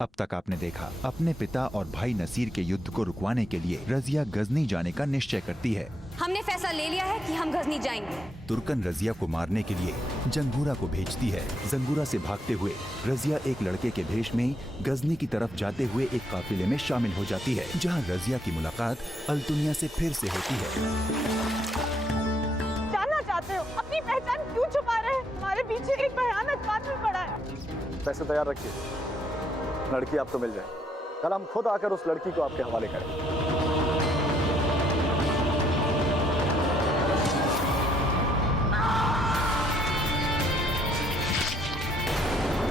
अब तक आपने देखा, अपने पिता और भाई नसीर के युद्ध को रुकवाने के लिए रजिया गजनी जाने का निश्चय करती है। हमने फैसला ले लिया है कि हम गजनी जाएंगे। तुर्कन रजिया को मारने के लिए जंगूरा को भेजती है। जंगूरा से भागते हुए रजिया एक लड़के के भेष में गजनी की तरफ जाते हुए एक काफिले में शामिल हो जाती है, जहां रजिया की मुलाकात अल्तुनिया से फिर से होती है। जानना चाहते हो अपनी पहचान क्यों छुपा रहे हैं? हमारे पीछे एक भयानक कातिल पड़ा है। पैसे तैयार रखिए, लड़की आपको मिल जाए। कल हम खुद आकर उस लड़की को आपके हवाले करें।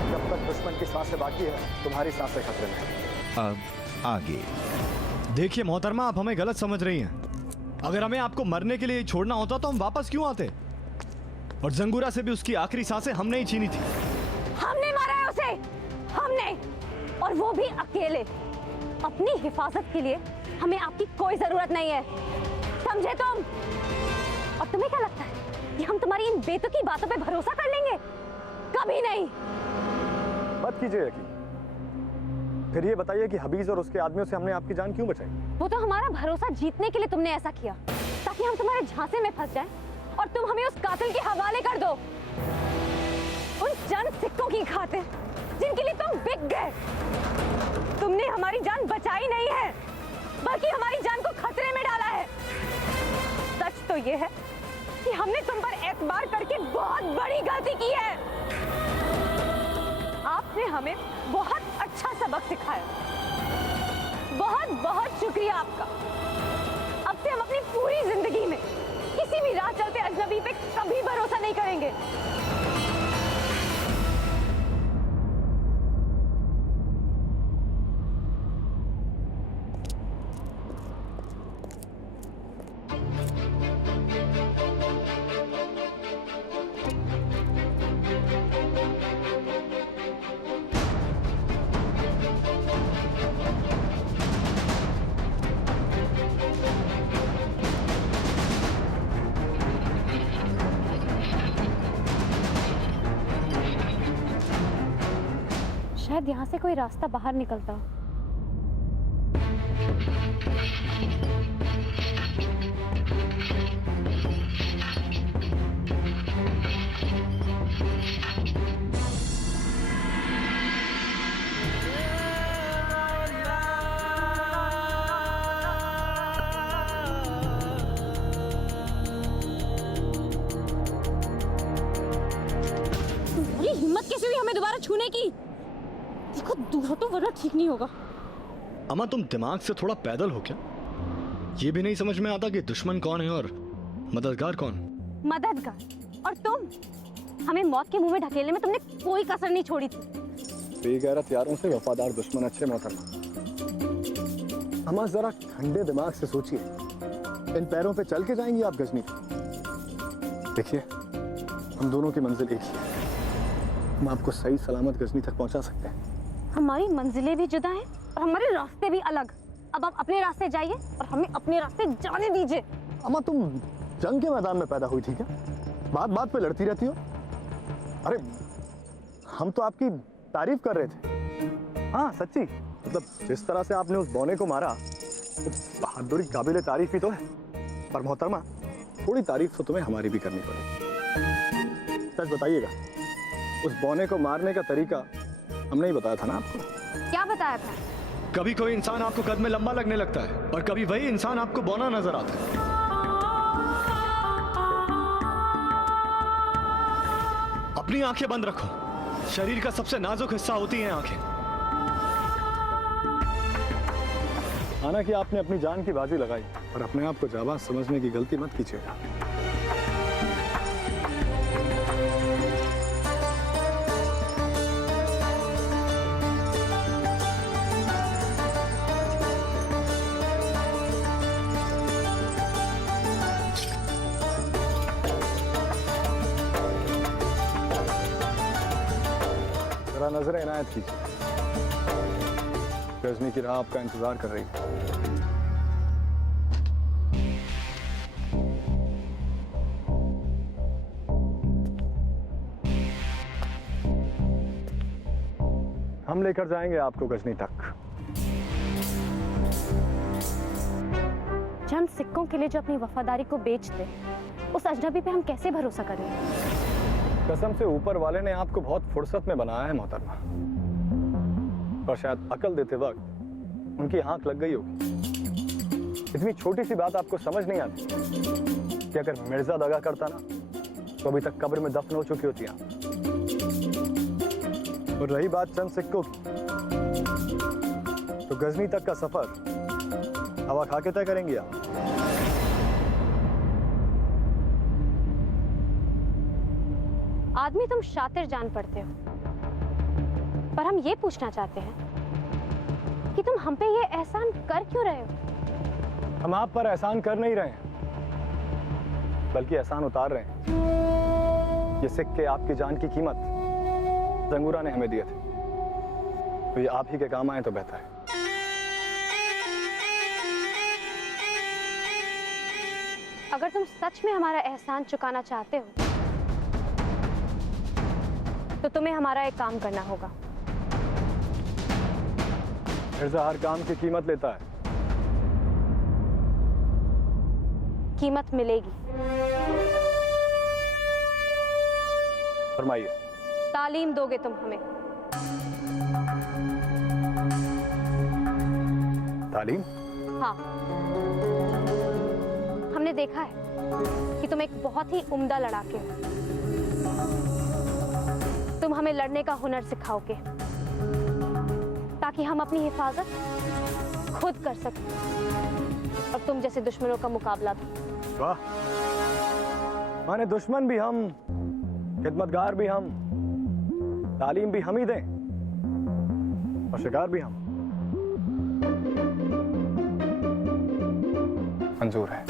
जब तक दुश्मन की सांसें बाकी है, तुम्हारी सांसें खतरे में हैं। अब आगे देखिए मोहतरमा, आप हमें गलत समझ रही हैं। अगर हमें आपको मरने के लिए छोड़ना होता तो हम वापस क्यों आते? और जंगूरा से भी उसकी आखिरी सांसें हमने ही छीनी थी। हमने मारा है उसे, हमने, और वो भी अकेले। अपनी हिफाजत के लिए हमें आपकी कोई जरूरत नहीं है, समझे तुम? और तुम्हें क्या लगता है कि हम तुम्हारी इन बेतुकी बातों पे भरोसा कर लेंगे? कभी नहीं। मत कीजिए यकीन। फिर ये बताइए कि हबीज और उसके आदमियों से हमने आपकी जान क्यों बचाई? वो तो हमारा भरोसा जीतने के लिए तुमने ऐसा किया, ताकि हम तुम्हारे झांसे में फंस जाएं और तुम हमें उस कातिल के हवाले कर दो, उन चंद सिक्कों की खातिर जिनके लिए तुम बिक गए। तुमने हमारी जान बचाई नहीं है, बल्कि हमारी जान को खतरे में डाला है। सच तो ये है कि हमने तुम पर एतबार करके बहुत बड़ी गलती की है। आपने हमें बहुत अच्छा सबक सिखाया। बहुत बहुत शुक्रिया आपका। अब से हम अपनी पूरी जिंदगी में किसी भी राह चलते अजनबी पे कभी भरोसा नहीं करेंगे। शायद यहाँ से कोई रास्ता बाहर निकलता। तुम्हारी हिम्मत कैसे हुई हमें दोबारा छूने की? देखो दूर हो तो वरना ठीक नहीं होगा। अम्मा, तुम दिमाग से थोड़ा पैदल हो क्या? ये भी नहीं समझ में आता कि दुश्मन कौन है और मददगार कौन? मददगार और तुम। हमें मौत के मुंह में ढकेलने में तुमने कोई कसर नहीं छोड़ी थी। बेगैरत यारों से वफादार दुश्मन अच्छे मोहतरमा। अम्मा जरा ठंडे दिमाग से सोचिए, इन पैरों पे चल के जाएंगी आप गजनी? देखिए, हम दोनों की मंजिल एक ही है। हम आपको सही सलामत गजनी तक पहुंचा सकते हैं। हमारी मंजिलें भी जुदा हैं और हमारे रास्ते भी अलग। अब आप अपने रास्ते जाइए और हमें अपने रास्ते जाने दीजिए। अम्मा, तुम जंग के मैदान में पैदा हुई थी क्या? बात बात पे लड़ती रहती हो। अरे हम तो आपकी तारीफ कर रहे थे। हाँ सच्ची, मतलब जिस तरह से आपने उस बौने को मारा, तो बहादुरी काबिल तारीफ ही तो है। पर मोहतरमा, थोड़ी तारीफ तो तुम्हें हमारी भी करनी पड़ेगी। सच बताइएगा, उस बौने को मारने का तरीका हमने ही बताया था ना आपको? क्या बताया था? कभी कोई इंसान आपको कद में लंबा लगने लगता है और कभी वही इंसान आपको बौना नजर आता है। अपनी आंखें बंद रखो। शरीर का सबसे नाजुक हिस्सा होती हैं आंखें। माना कि आपने अपनी जान की बाजी लगाई और अपने आप को जाबाज समझने की गलती मत कीजिएगा। जरा नजर इनायत कीजिए, गजनी की राह आपका इंतजार कर रही है। हम लेकर जाएंगे आपको गजनी तक। चंद सिक्कों के लिए जो अपनी वफादारी को बेच दे, उस अजनबी पे हम कैसे भरोसा करें? कसम से ऊपर वाले ने आपको बहुत फुर्सत में बनाया है मोहतरमा, और शायद अकल देते वक्त उनकी आंख लग गई होगी। इतनी छोटी सी बात आपको समझ नहीं आती कि अगर मिर्जा दगा करता ना तो अभी तक कब्र में दफन हो चुकी होती आप। और रही बात चंद सिक्कों की, तो गजनी तक का सफर हवा खा के तय करेंगे आप। आदमी तुम शातिर जान पड़ते हो, पर हम ये पूछना चाहते हैं कि तुम हम पे ये एहसान कर क्यों रहे हो? हम आप पर एहसान कर नहीं रहे हैं, बल्कि एहसान उतार रहे हैं। ये सिक्के आपकी जान की कीमत जंगूरा ने हमें दिए थे, तो ये आप ही के काम आए तो बेहतर है। अगर तुम सच में हमारा एहसान चुकाना चाहते हो तो तुम्हें हमारा एक काम करना होगा। मिर्जा हर काम की कीमत लेता है। कीमत मिलेगी। फरमाइए। तालीम दोगे तुम हमें? तालीम? हाँ, हमने देखा है कि तुम एक बहुत ही उम्दा लड़ाके हो। तुम हमें लड़ने का हुनर सिखाओगे ताकि हम अपनी हिफाजत खुद कर सकें और तुम जैसे दुश्मनों का मुकाबला भी। वाह, माने दुश्मन भी हम, खिदमतगार भी हम, तालीम भी हम ही दें और शिकार भी हम। मंजूर है।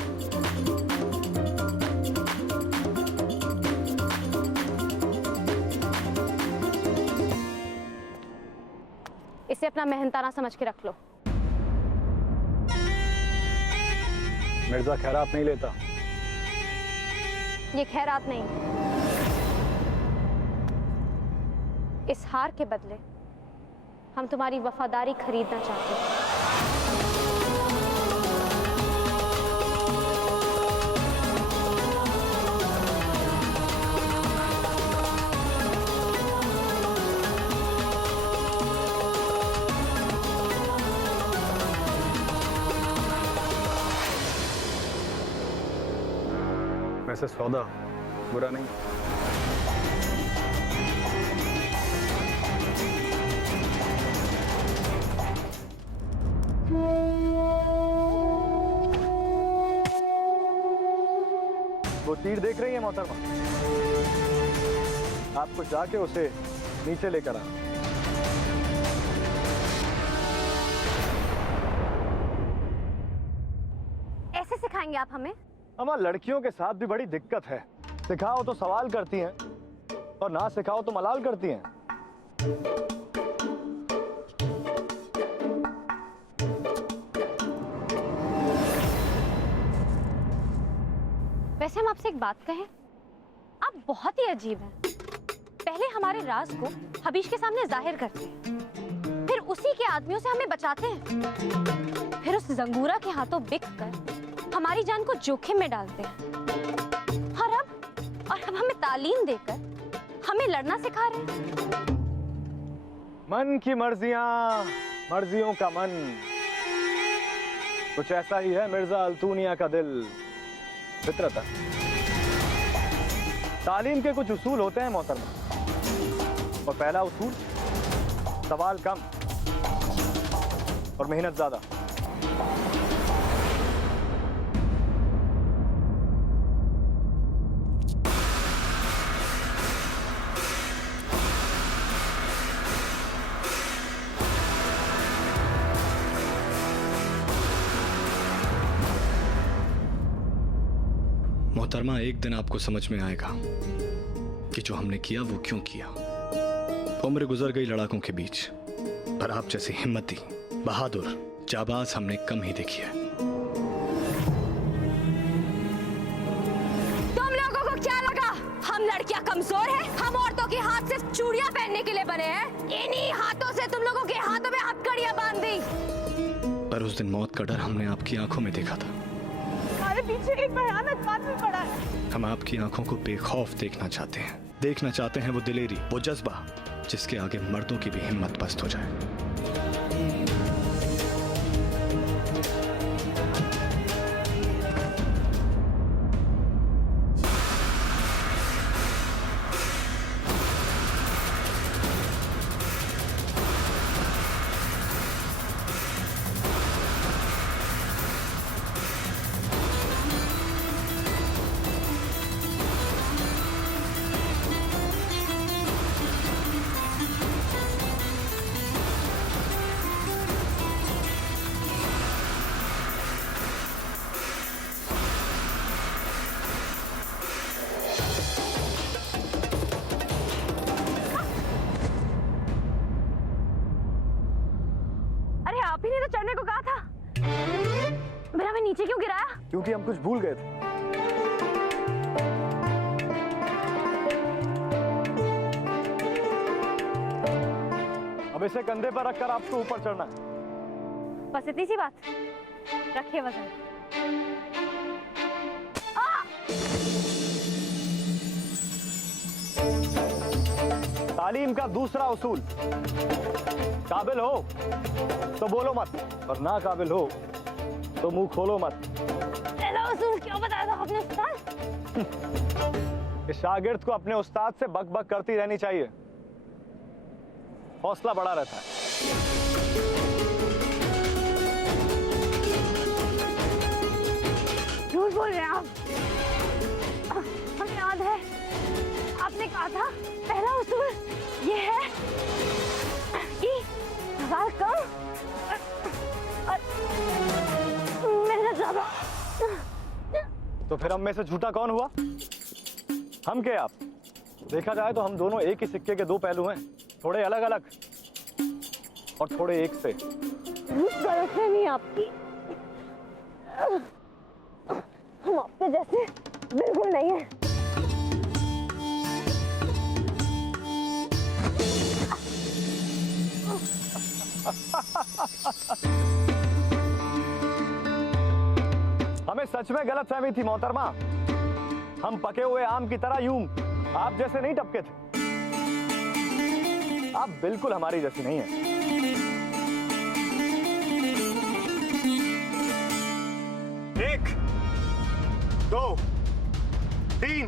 इसे अपना मेहनताना समझ के रख लो। मिर्जा खैरात नहीं लेता। ये खैरात नहीं, इस हार के बदले हम तुम्हारी वफादारी खरीदना चाहते हैं। वैसे सौदा बुरा नहीं। वो तीर देख रही है मोहतरमा, आपको जाके उसे नीचे लेकर आना। ऐसे सिखाएंगे आप हमें? हमारे लड़कियों के साथ भी बड़ी दिक्कत है। सिखाओ तो सवाल करती हैं और ना सिखाओ तो मलाल करती हैं। वैसे हम आपसे एक बात कहें, आप बहुत ही अजीब हैं। पहले हमारे राज को हबीश के सामने जाहिर करते हैं, फिर उसी के आदमियों से हमें बचाते हैं, फिर उस जंगूरा के हाथों बिक कर हमारी जान को जोखिम में डालते हैं, और अब हमें तालीम देकर हमें लड़ना सिखा रहे हैं। मन की मर्जियां, मर्जियों का मन, कुछ ऐसा ही है मिर्जा अल्तूनिया का दिल। फितरत है। तालीम के कुछ उसूल होते हैं मोहतरमा, और पहला उसूल, सवाल कम और मेहनत ज्यादा। मोहतरमा, एक दिन आपको समझ में आएगा कि जो हमने किया वो क्यों किया। उम्र गुजर गई लड़ाकों के बीच, पर आप जैसी हिम्मती, बहादुर, जाबाज हमने कम ही देखी है। तुम लोगों को क्या लगा हम लड़कियां कमजोर हैं? हम औरतों के हाथ सिर्फ चूड़ियां पहनने के लिए बने हैं? इन्हीं हाथों से तुम उस दिन मौत का डर हमने आपकी आंखों में देखा था। हमारे पीछे एक भयानक कातिल पड़ा है। हम आपकी आंखों को बेखौफ देखना चाहते हैं। देखना चाहते हैं वो दिलेरी, वो जज्बा जिसके आगे मर्दों की भी हिम्मत पस्त हो जाए। अरे आप ही ने तो चढ़ने को कहा था, फिर हमें नीचे क्यों गिराया? क्योंकि हम कुछ भूल गए थे। अब इसे कंधे पर रखकर आपको ऊपर चढ़ना है। बस इतनी सी बात। रखिए वजन। तालीम का दूसरा उसूल, काबिल हो तो बोलो मत, और ना काबिल हो तो मुंह खोलो मत। पहला उसूल क्या बताया था आपने उस्ताद? इस शागिर्द को अपने उस्ताद से बक बक करती रहनी चाहिए, हौसला बढ़ा रहता है। झूठ बोल रहे हैं आप। हमें याद है आपने कहा था पहला उसूल ये है कि सवाल कम और मेहनत ज्यादा। तो फिर हम में से झूठा कौन हुआ, हम के आप? देखा जाए तो हम दोनों एक ही सिक्के के दो पहलू हैं, थोड़े अलग अलग और थोड़े एक से। गलतफहमी आपकी, हम आपके जैसे बिल्कुल नहीं है। हमें सच में गलत फहमी थी मोहतरमा। हम पके हुए आम की तरह यूं आप जैसे नहीं टपके थे। आप बिल्कुल हमारी जैसी नहीं है। एक, दो, तीन।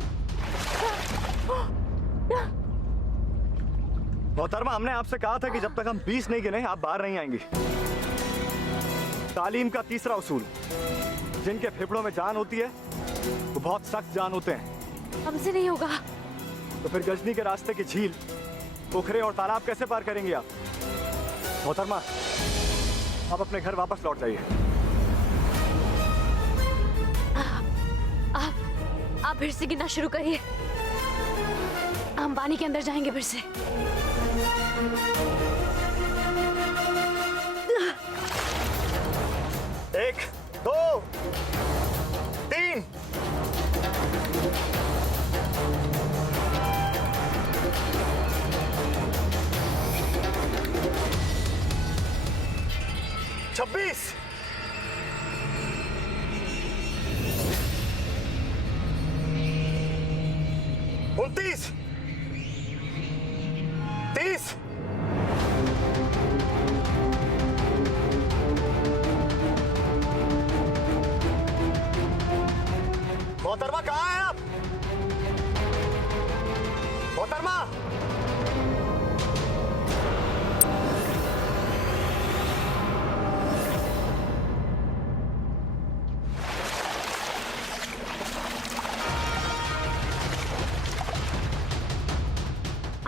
मोहतरमा, हमने आपसे कहा था कि जब तक हम 20 नहीं गिने आप बाहर नहीं आएंगी। तालीम का तीसरा उसूल, जिनके फेफड़ों में जान होती है वो बहुत सख्त जान होते हैं। हमसे नहीं होगा। तो फिर गजनी के रास्ते की झील, पोखरे और तालाब कैसे पार करेंगी आप? मोहतरमा, आप अपने घर वापस लौट जाइए। आप फिर से गिनना शुरू करिए। हम पानी के अंदर जाएंगे फिर से। एक, दो, तीन। छब्बीस, 29, 30। मोहतरमा, कहाँ हैं आप? मोहतरमा,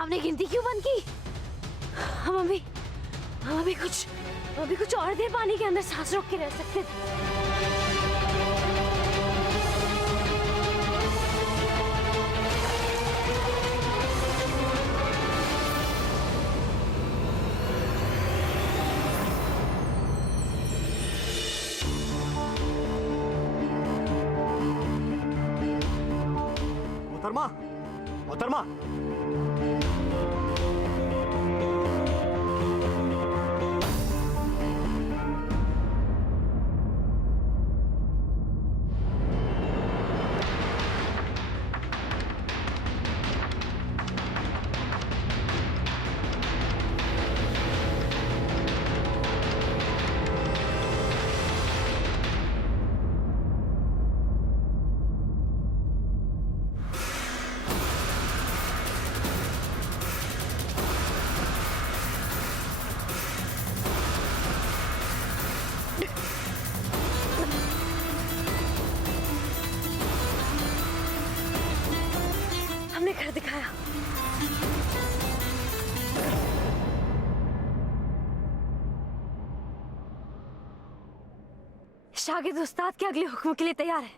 आपने गिनती क्यों बंद की? हम अभी कुछ और देर पानी के अंदर सांस रोक के रह सकते थे। मोहतरमा, मोहतरमा। शागिर्द उस्ताद के अगले हुक्म के लिए तैयार है।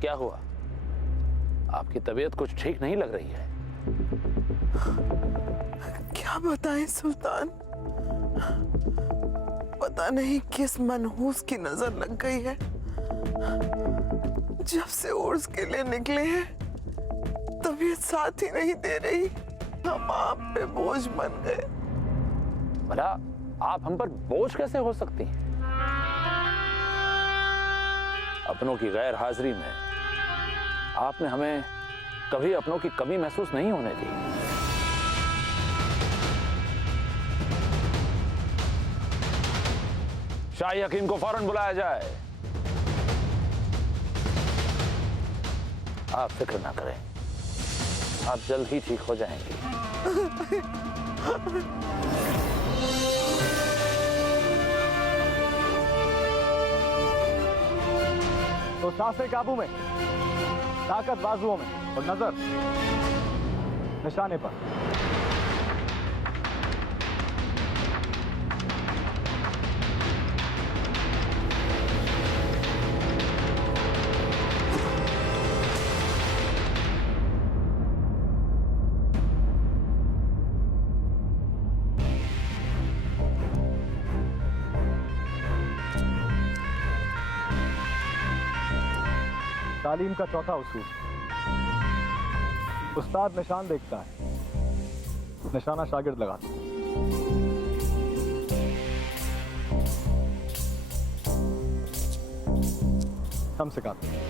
क्या हुआ? आपकी तबीयत कुछ ठीक नहीं लग रही है। क्या बताएं सुल्तान, पता नहीं किस मनहूस की नजर लग गई है। जब से उर्स के लिए निकले हैं तबीयत साथ ही नहीं दे रही। हम आप पे बोझ बन गए। भला आप हम पर बोझ कैसे हो सकती हैं? अपनों की गैर हाजिरी में आपने हमें कभी अपनों की कमी महसूस नहीं होने दी। शाही हकीम को फौरन बुलाया जाए। आप फिक्र ना करें, आप जल्द ही ठीक हो जाएंगे। तो सांसें काबू में, ताकत बाजुओं में और नजर निशाने पर। तालीम का चौथा उसूल, उस्ताद निशान देखता है, निशाना शागिर्द लगाता है। हम सिखाते हैं।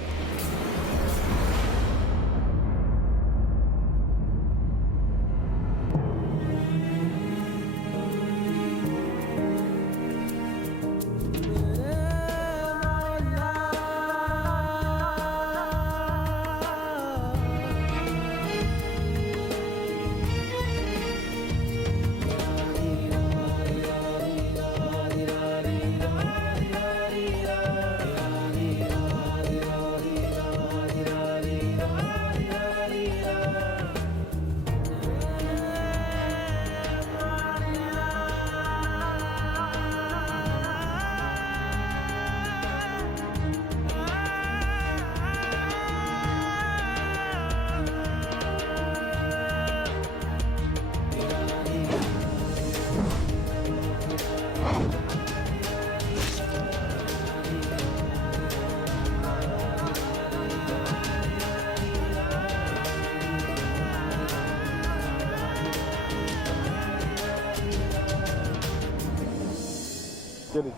चलिए।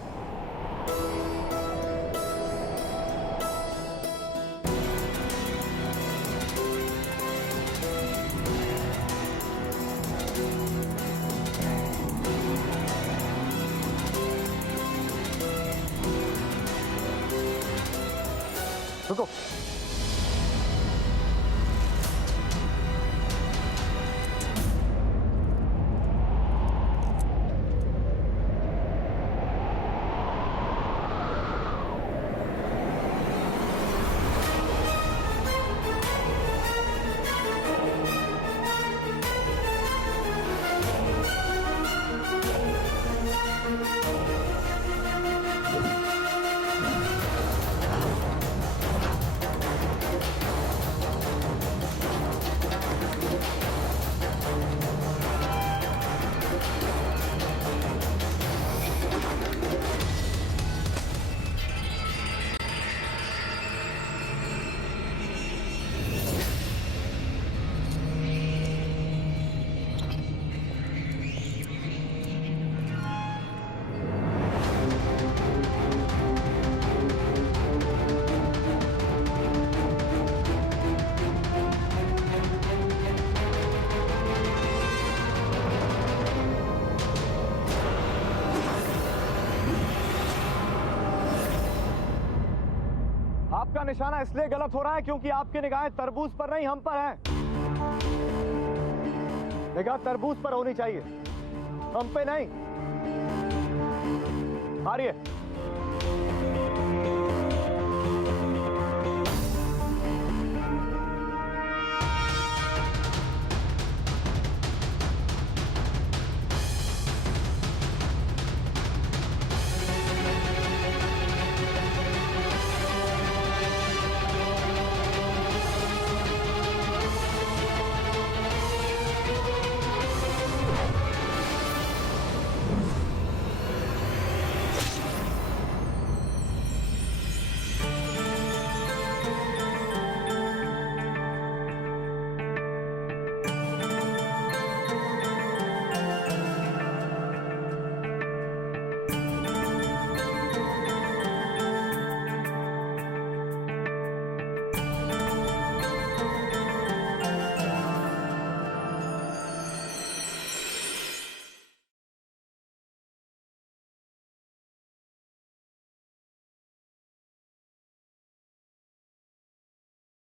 रुको। आपका निशाना इसलिए गलत हो रहा है क्योंकि आपकी निगाहें तरबूज पर नहीं, हम पर हैं। निगाह तरबूज पर होनी चाहिए, हम पे नहीं। आ रही है।